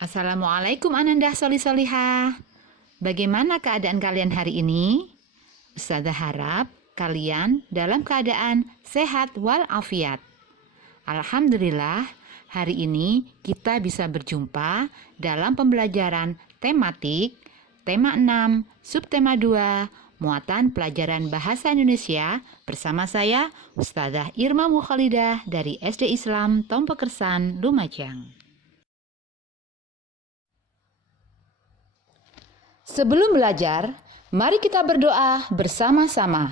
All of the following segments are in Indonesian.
Assalamualaikum Ananda Solih-Solihah. Bagaimana keadaan kalian hari ini? Ustazah harap kalian dalam keadaan sehat walafiat. Alhamdulillah, hari ini kita bisa berjumpa dalam pembelajaran tematik tema 6, subtema 2, muatan pelajaran bahasa Indonesia bersama saya Ustazah Irma Mukhalidah dari SD Islam Tompekersan, Lumajang. Sebelum belajar, mari kita berdoa bersama-sama.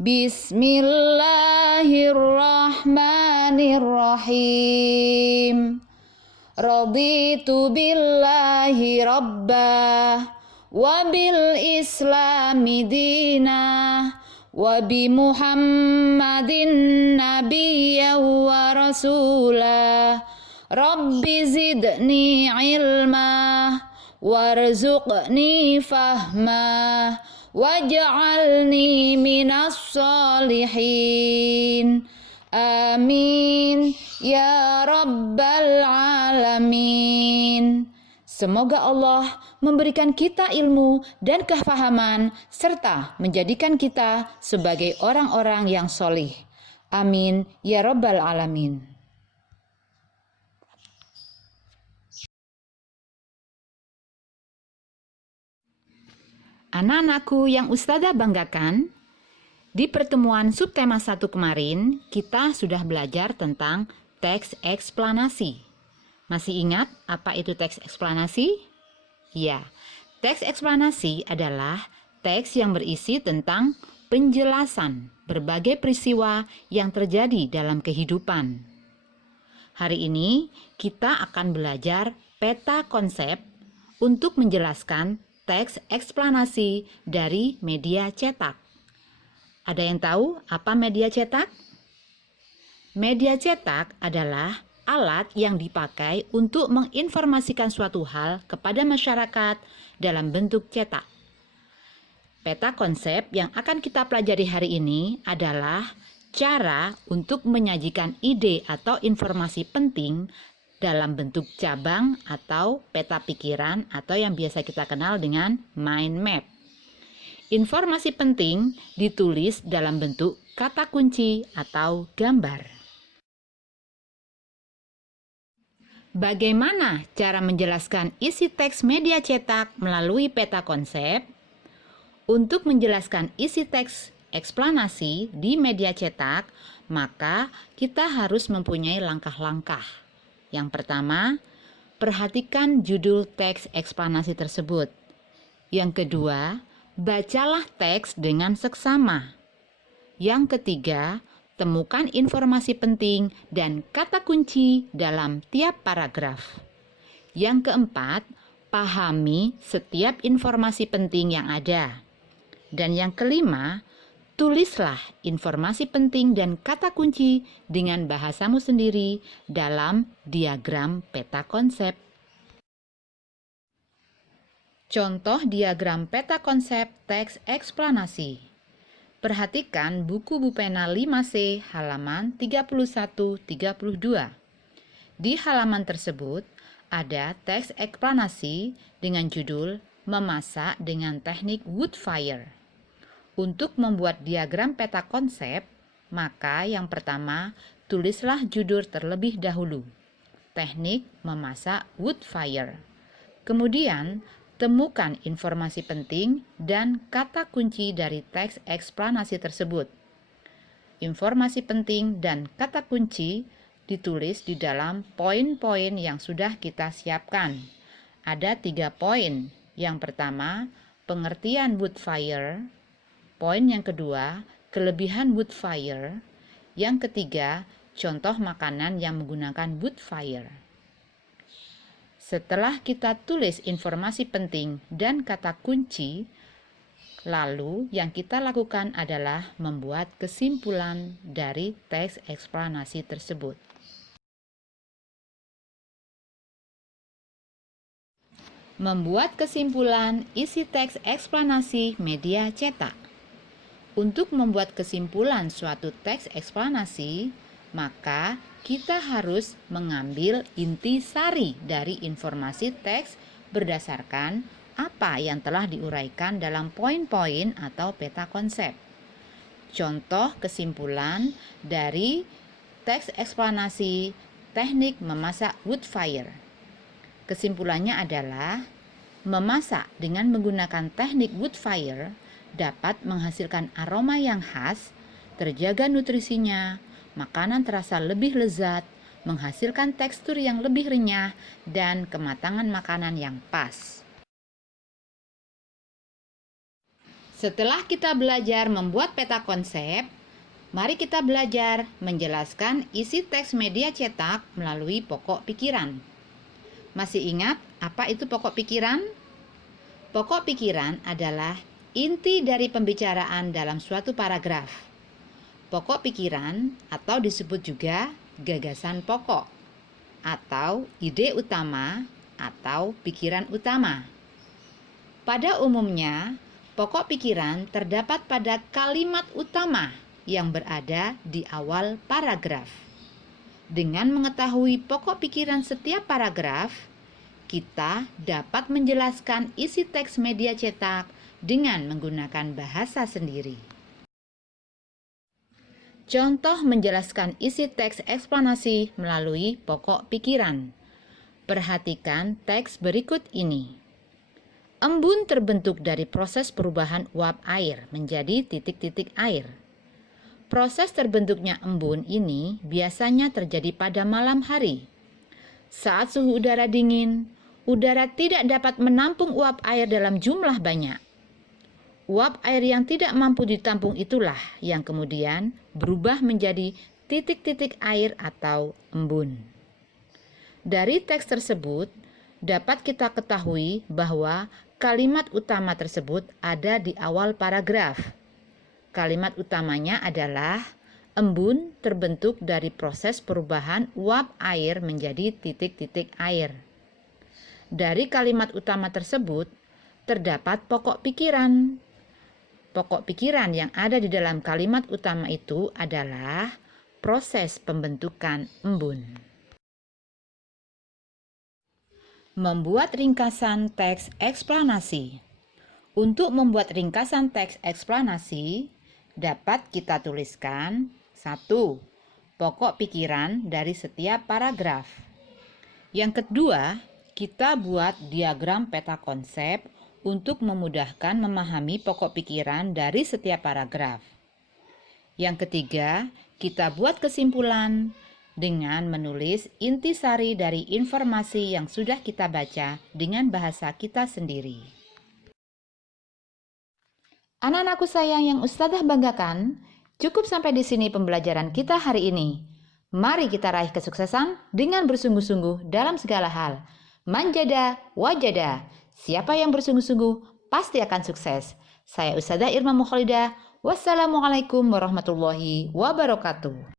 Bismillahirrahmanirrahim. Raditu billahi rabbah wa bil islami dinah wa bi Muhammadin nabiyya wa rasulah. Rabbi zidni ilmah warzuqni fahmah waj'alni minas solihin. Amin ya rabbal alamin. Semoga Allah memberikan kita ilmu dan kefahaman serta menjadikan kita sebagai orang-orang yang solih. Amin ya rabbal alamin. Anak-anakku yang Ustazah banggakan, di pertemuan subtema 1 kemarin, kita sudah belajar tentang teks eksplanasi. Masih ingat apa itu teks eksplanasi? Ya, teks eksplanasi adalah teks yang berisi tentang penjelasan berbagai peristiwa yang terjadi dalam kehidupan. Hari ini kita akan belajar peta konsep untuk menjelaskan teks eksplanasi dari media cetak. Ada yang tahu apa media cetak? Media cetak adalah alat yang dipakai untuk menginformasikan suatu hal kepada masyarakat dalam bentuk cetak. Peta konsep yang akan kita pelajari hari ini adalah cara untuk menyajikan ide atau informasi penting dalam bentuk cabang atau peta pikiran atau yang biasa kita kenal dengan mind map. Informasi penting ditulis dalam bentuk kata kunci atau gambar. Bagaimana cara menjelaskan isi teks media cetak melalui peta konsep? Untuk menjelaskan isi teks eksplanasi di media cetak, maka kita harus mempunyai langkah-langkah. Yang pertama, perhatikan judul teks eksplanasi tersebut. Yang kedua, bacalah teks dengan seksama. Yang ketiga, temukan informasi penting dan kata kunci dalam tiap paragraf. Yang keempat, pahami setiap informasi penting yang ada. Dan yang kelima, tulislah informasi penting dan kata kunci dengan bahasamu sendiri dalam diagram peta konsep. Contoh diagram peta konsep teks eksplanasi. Perhatikan buku Bupena 5C halaman 31-32. Di halaman tersebut ada teks eksplanasi dengan judul Memasak dengan Teknik Wood Fire. Untuk membuat diagram peta konsep, maka yang pertama, tulislah judul terlebih dahulu, teknik memasak wood fire. Kemudian, temukan informasi penting dan kata kunci dari teks eksplanasi tersebut. Informasi penting dan kata kunci ditulis di dalam poin-poin yang sudah kita siapkan. Ada 3 poin. Yang pertama, pengertian wood fire. Poin yang kedua, kelebihan wood fire. Yang ketiga, contoh makanan yang menggunakan wood fire. Setelah kita tulis informasi penting dan kata kunci, lalu yang kita lakukan adalah membuat kesimpulan dari teks eksplanasi tersebut. Membuat kesimpulan isi teks eksplanasi media cetak. Untuk membuat kesimpulan suatu teks eksplanasi, maka kita harus mengambil inti sari dari informasi teks berdasarkan apa yang telah diuraikan dalam poin-poin atau peta konsep. Contoh kesimpulan dari teks eksplanasi teknik memasak wood fire. Kesimpulannya adalah memasak dengan menggunakan teknik wood fire dapat menghasilkan aroma yang khas, terjaga nutrisinya, makanan terasa lebih lezat, menghasilkan tekstur yang lebih renyah, dan kematangan makanan yang pas. Setelah kita belajar membuat peta konsep, mari kita belajar menjelaskan isi teks media cetak melalui pokok pikiran. Masih ingat apa itu pokok pikiran? Pokok pikiran adalah inti dari pembicaraan dalam suatu paragraf. Pokok pikiran atau disebut juga gagasan pokok atau ide utama atau pikiran utama. Pada umumnya, pokok pikiran terdapat pada kalimat utama yang berada di awal paragraf. Dengan mengetahui pokok pikiran setiap paragraf, kita dapat menjelaskan isi teks media cetak dengan menggunakan bahasa sendiri. Contoh menjelaskan isi teks eksplanasi melalui pokok pikiran. Perhatikan teks berikut ini. Embun terbentuk dari proses perubahan uap air menjadi titik-titik air. Proses terbentuknya embun ini biasanya terjadi pada malam hari. Saat suhu udara dingin, udara tidak dapat menampung uap air dalam jumlah banyak. Uap air yang tidak mampu ditampung itulah yang kemudian berubah menjadi titik-titik air atau embun. Dari teks tersebut, dapat kita ketahui bahwa kalimat utama tersebut ada di awal paragraf. Kalimat utamanya adalah embun terbentuk dari proses perubahan uap air menjadi titik-titik air. Dari kalimat utama tersebut, terdapat pokok pikiran. Pokok pikiran yang ada di dalam kalimat utama itu adalah proses pembentukan embun. Membuat ringkasan teks eksplanasi. Untuk membuat ringkasan teks eksplanasi, dapat kita tuliskan 1. Pokok pikiran dari setiap paragraf. Yang kedua, kita buat diagram peta konsep untuk memudahkan memahami pokok pikiran dari setiap paragraf. Yang ketiga, kita buat kesimpulan dengan menulis intisari dari informasi yang sudah kita baca dengan bahasa kita sendiri. Anak-anakku sayang yang Ustazah banggakan, cukup sampai di sini pembelajaran kita hari ini. Mari kita raih kesuksesan dengan bersungguh-sungguh dalam segala hal. Manjada, wajada. Siapa yang bersungguh-sungguh pasti akan sukses. Saya Ustazah Irma Mukhalidah. Wassalamualaikum warahmatullahi wabarakatuh.